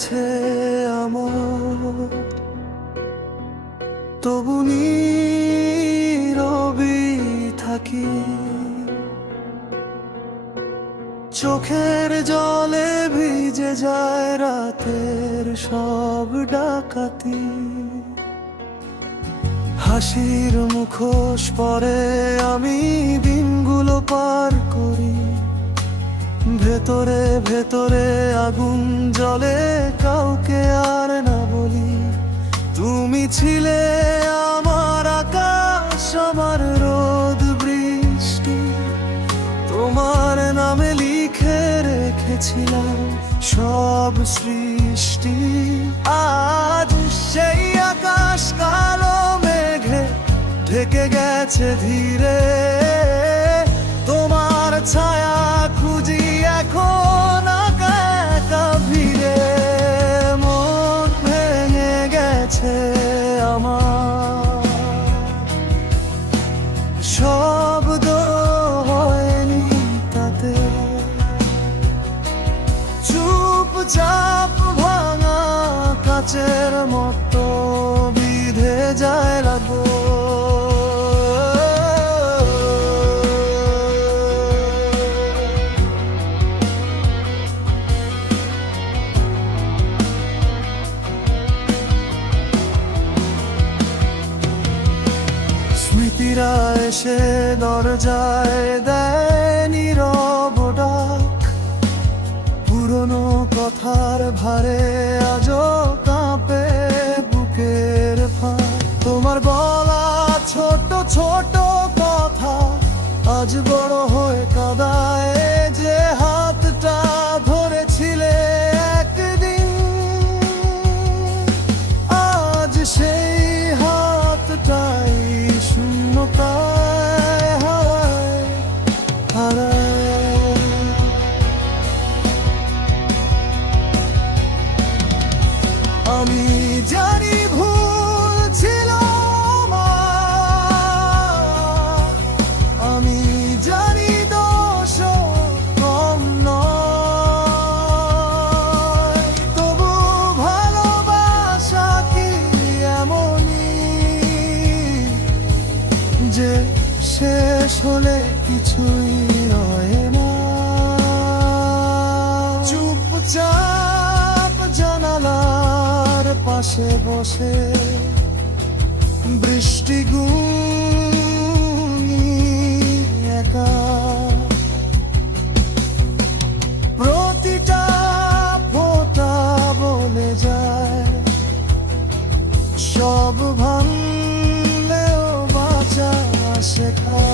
গেছে আমার, তবু নীরবে থাকি। চোখের জলে ভিজে যায় রাতের সব ডাকাতি। হাসির মুখোশ পরে আমি দিনগুলো পার করি। ভেতরে ভেতরে আগুন জ্বলে, কাউকে আর না বলি। তুমি ছিলে আমার আকাশ, আমার রোদ বৃষ্টি। তোমার নামে লিখে রেখেছিলাম সব সৃষ্টি। আজ সেই আকাশ কালো মেঘে ঢেকে গেছে ধীরে। তোমার ছায়া খুঁজি এখন একা একা ভিড়ে। মন ভেঙে গেছে আমার, শব্দ হয়নি তাতে। চুপচাপ ভাঙা কাচের মতো বিধে যায় লাগো। স্মৃতিরা এসে দরজায় দেয় নীরব ডাক। পুরনো কথার ভারে আজও কাঁপে বুকের ফাঁক। তোমার বলা ছোট ছোট কথা আজ বড় হয়ে কাঁদায়। যে হাতটা ধরেছিলে একদিন, আজ সেই হাতটাই শূন্যতায় হারায় হারায়। আমি জানি ভুল ছিল আমার, আমি জানি দোষ কম নয়। তবু ভালোবাসা কি এমনই যে শেষ হলে কিছুই রয় না। চুপচাপ জানালার পাশে বসে বৃষ্টি গুনি একা। প্রতিটা ফোঁটা বলে যায় সব ভাঙলেও বাঁচা শেখা।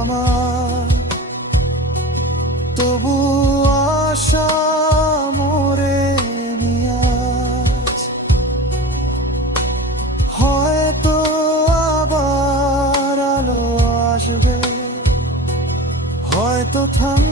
আমার তবু আশা মরে নিয়াজ। হয়তো আবার আলো আসবে, হয়তো থাম